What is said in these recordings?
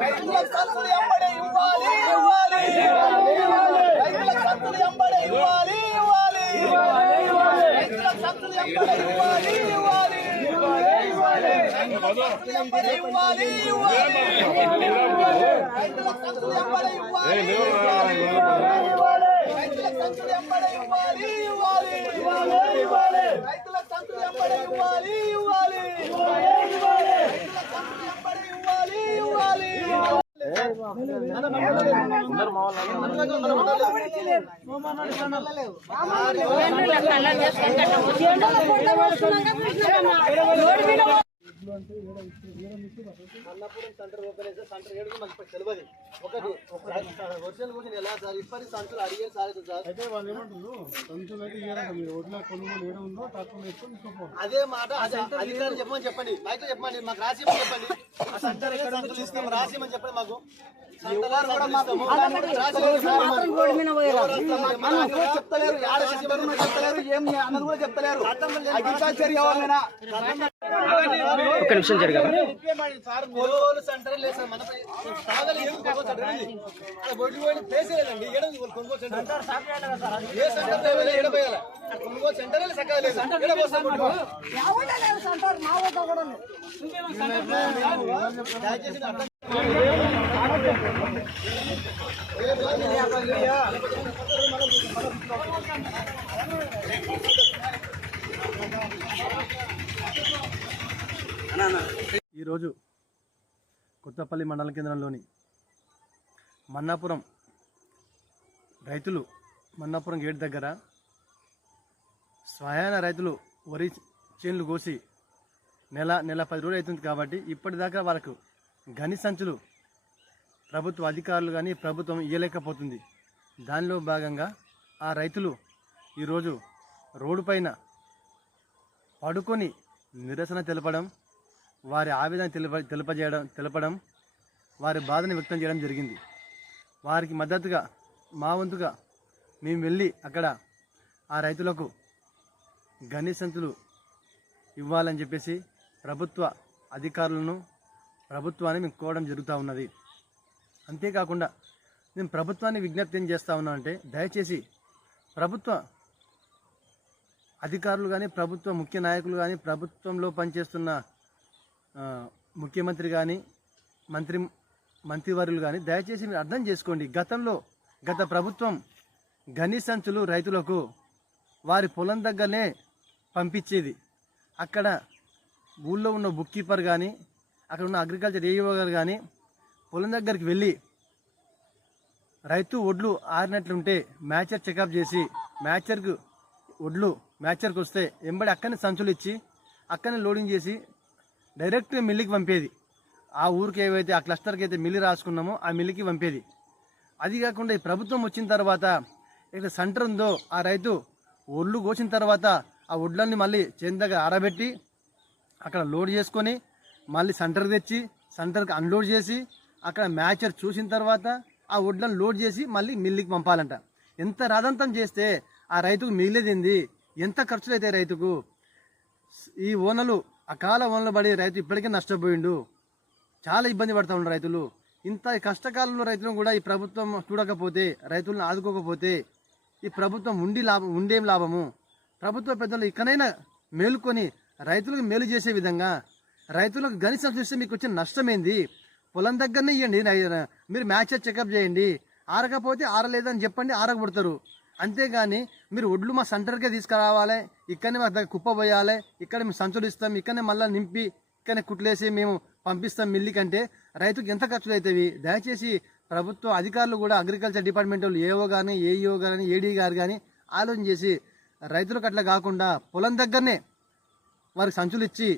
రైతులకు సబ్సిడీ ఇవ్వాలి ఇవ్వాలి ఎంబడే ఇవ్వాలి ఇవ్వాలి. ఇవ్వాలి ఇవ్వాలి రైతులకు సబ్సిడీ ఎంబడే ఇవ్వాలి ఇవ్వాలి. ఇవ్వాలి ఇవ్వాలి ఇవ్వాలి రైతులకు ఎంబడే ఇవ్వాలి ఇవ్వాలి. రైతులకు సబ్సిడీ ఎంబడే ఇవ్వాలి ఇవ్వాలి అన్నప్పుడు సెంటర్ ఓపెన్ అయితే సెంటర్ ఏడుగు మనకి తెలియదు ఒకటి ఒరిజినల్ గురించి ఎలా సార్? ఇప్పటి సంచులు అడిగే సార్ అయితే వాళ్ళు ఏమంటారు సంచులు అయితే ఇయ్యారంట మీరు? వడ్ల కొనుగోలు ఏడ ఉందో తక్కువ వేసుకొని అదే మాట అదే అధికారులు చెప్పమని చెప్పండి. మైక్ చెప్పండి మాకు రాసిమని చెప్పండి. ఆ సెంటర్ ఎక్కడ రాసిమని చెప్పండి మాకు. ఎవరు కూడా మాకు ఎవరు చెప్తలేరు. యాడ చెప్తారు చెప్తలేరు. ఏం అన్నది కూడా చెప్తలేరు? అగ్రికల్చర్ ఎవరైనా ఒక్క నిమిషం జరగాలి దయచేసి ఈరోజు కొత్తపల్లి మండల కేంద్రంలోని మన్నాపురం రైతులు మన్నాపురం గేట్ దగ్గర స్వయాన రైతులు వరి చేనులు కోసి నెల నెల పది రోజులు అవుతుంది కాబట్టి ఇప్పటిదాకా వాళ్ళకు గని సంచులు ప్రభుత్వ అధికారులు కానీ ప్రభుత్వం ఇవ్వలేకపోతుంది దానిలో భాగంగా ఆ రైతులు ఈరోజు రోడ్డుపైన పడుకొని నిరసన తెలపడం వారి ఆవేదన తెలప తెలపజేయడం తెలపడం వారి బాధను వ్యక్తం చేయడం జరిగింది. వారికి మద్దతుగా మా వంతుగా మేము వెళ్ళి అక్కడ ఆ రైతులకు గణేశంతులు ఇవ్వాలని చెప్పేసి ప్రభుత్వ అధికారులను ప్రభుత్వాన్ని మేము కోరడం జరుగుతూ ఉన్నది. అంతేకాకుండా నేను ప్రభుత్వాన్ని విజ్ఞప్తి ఏం చేస్తా ఉన్నా అంటే దయచేసి ప్రభుత్వ అధికారులు కానీ ప్రభుత్వ ముఖ్య నాయకులు కానీ ప్రభుత్వంలో పనిచేస్తున్న ముఖ్యమంత్రి కానీ మంత్రి మంత్రివర్యులు కానీ దయచేసి మీరు అర్థం చేసుకోండి. గతంలో గత ప్రభుత్వం గని సంచులు రైతులకు వారి పొలం దగ్గరనే పంపించేది. అక్కడ ఊళ్ళో ఉన్న బుక్ కీపర్ కానీ అక్కడ ఉన్న అగ్రికల్చర్ ఏఈఓ గారు కానీ పొలం దగ్గరికి వెళ్ళి రైతు ఒడ్లు ఆరినట్లుంటే మ్యాచర్ చెకప్ చేసి మ్యాచర్కు ఒడ్లు మ్యాచర్కి వస్తే ఎంబడి అక్కనే సంచులు ఇచ్చి అక్కనే లోడింగ్ చేసి డైరెక్ట్ మిల్లుకి పంపేది. ఆ ఊరికి ఏవైతే ఆ క్లస్టర్కి అయితే మిల్లు రాసుకున్నామో ఆ మిల్లుకి పంపేది. అది కాకుండా ఈ ప్రభుత్వం వచ్చిన తర్వాత ఇక్కడ సెంటర్ ఉందో ఆ రైతు ఒడ్లు కోసిన తర్వాత ఆ ఒడ్లన్నీ మళ్ళీ చెందగా ఆరబెట్టి అక్కడ లోడ్ చేసుకొని మళ్ళీ సెంటర్ తెచ్చి సెంటర్కి అన్లోడ్ చేసి అక్కడ మ్యాచర్ చూసిన తర్వాత ఆ వడ్లను లోడ్ చేసి మళ్ళీ మిల్లుకి పంపాలంట. ఎంత రాదంతం చేస్తే ఆ రైతుకు మిగిలేదింది ఎంత ఖర్చులు అయితే రైతుకు? ఈ ఓనలు అకాల ఓనలు పడి రైతు ఇప్పటికే నష్టపోయిండు. చాలా ఇబ్బంది పడతా ఉండు రైతులు. ఇంత కష్టకాలంలో రైతులను కూడా ఈ ప్రభుత్వం చూడకపోతే రైతులను ఆదుకోకపోతే ఈ ప్రభుత్వం ఉండి లాభం ఉండేం లాభము? ప్రభుత్వ పెద్దలు ఇకనైనా మేలుకొని రైతులకు మేలు చేసే విధంగా రైతులకు గణితం చూస్తే మీకు వచ్చిన నష్టం ఏంది పొలం దగ్గరనే ఇవ్వండి మీరు మ్యాచ్ చెకప్ చేయండి. ఆరకపోతే ఆరలేదని చెప్పండి ఆరకపడతారు అంతేగాని మీరు ఒడ్లు మా సెంటర్కే తీసుకురావాలి ఇక్కడనే మా దగ్గర కుప్ప పోయాలి ఇక్కడ మేము సంచులు ఇస్తాం ఇక్కడనే మళ్ళీ నింపి ఇక్కడనే కుట్లేసి మేము పంపిస్తాం మిల్లి కంటే రైతుకు ఎంత ఖర్చులు అవుతాయి దయచేసి ప్రభుత్వ అధికారులు కూడా అగ్రికల్చర్ డిపార్ట్మెంట్ వాళ్ళు ఏఓ కానీ ఏఈఓ కానీ ఏడీ గారు కానీ ఆలోచన చేసి రైతులకు అట్లా కాకుండా పొలం దగ్గరనే వారికి సంచులు ఇచ్చి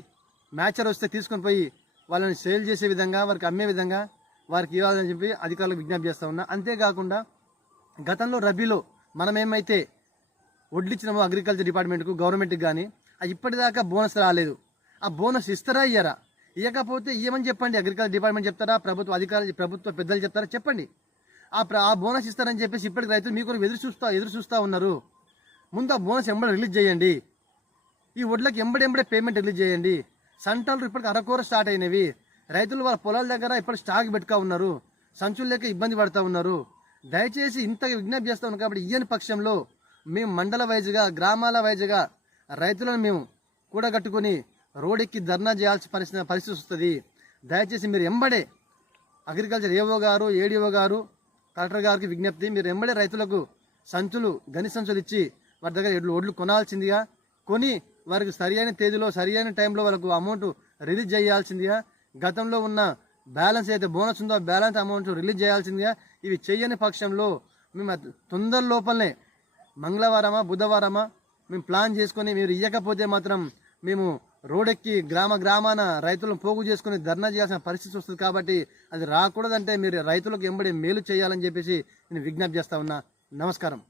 మ్యాచర్ వస్తే తీసుకొని పోయి వాళ్ళని సేల్ చేసే విధంగా వారికి అమ్మే విధంగా వారికి ఇవ్వాలని చెప్పి అధికారులకు విజ్ఞప్తి చేస్తూ ఉన్నా. అంతేకాకుండా గతంలో రబీలో మనం ఏమైతే వడ్లు అగ్రికల్చర్ డిపార్ట్మెంట్కు గవర్నమెంట్కి కానీ అది ఇప్పటిదాకా బోనస్ రాలేదు. ఆ బోనస్ ఇస్తారా ఇయ్యరా ఇవ్వకపోతే ఏమని చెప్పండి. అగ్రికల్చర్ డిపార్ట్మెంట్ చెప్తారా? ప్రభుత్వ అధికారులు ప్రభుత్వ పెద్దలు చెప్తారా? చెప్పండి. ఆ ప్ర- ఆ బోనస్ ఇస్తారని చెప్పేసి ఇప్పటికి రైతులు మీకు ఎదురు చూస్తా ఎదురు చూస్తూ ఉన్నారు. ముందు ఆ బోనస్ ఎంబడి రిలీజ్ చేయండి. ఈ వడ్లకి ఎంబడెంబడే పేమెంట్ రిలీజ్ చేయండి. సంటలు ఇప్పటికి అరకూర స్టార్ట్ అయినవి. రైతులు వాళ్ళ పొలాల దగ్గర ఇప్పుడు స్టాక్ పెట్టుకా ఉన్నారు. సంచులు లేక ఇబ్బంది పడతా ఉన్నారు. దయచేసి ఇంత విజ్ఞప్తి చేస్తా ఉన్నాం కాబట్టి ఈయన పక్షంలో మేము మండల వైజ్గా గ్రామాల వైజ్గా రైతులను మేము కూడగట్టుకొని రోడ్డెక్కి ధర్నా చేయాల్సిన పరిస్థితి పరిస్థితి వస్తుంది. దయచేసి మీరు ఎంబడే agriculture AO garu ADO garu collector గారికి విజ్ఞప్తి మీరు ఎంబడే రైతులకు సంచులు గని సంచులు ఇచ్చి వారి దగ్గర ఒడ్లు కొనాల్సిందిగా కొని వారికి సరియైన తేదీలో సరియైన టైంలో వాళ్ళకు అమౌంట్ రిలీజ్ చేయాల్సిందిగా గతంలో ఉన్న బ్యాలెన్స్ అయితే బోనస్ ఉందో బ్యాలెన్స్ అమౌంట్ రిలీజ్ చేయాల్సిందిగా ఇవి చేయని పక్షంలో మేము తొందర లోపలనే మంగళవారమా బుధవారమా మేము ప్లాన్ చేసుకొని మీరు ఇవ్వకపోతే మాత్రం మేము రోడెక్కి గ్రామ గ్రామాన రైతులను పోగు చేసుకుని ధర్నా చేయాల్సిన పరిస్థితి వస్తుంది కాబట్టి అది రాకూడదంటే మీరు రైతులకు ఎంబడి మేలు చేయాలని చెప్పేసి నేను విజ్ఞప్తి చేస్తా ఉన్నా. నమస్కారం.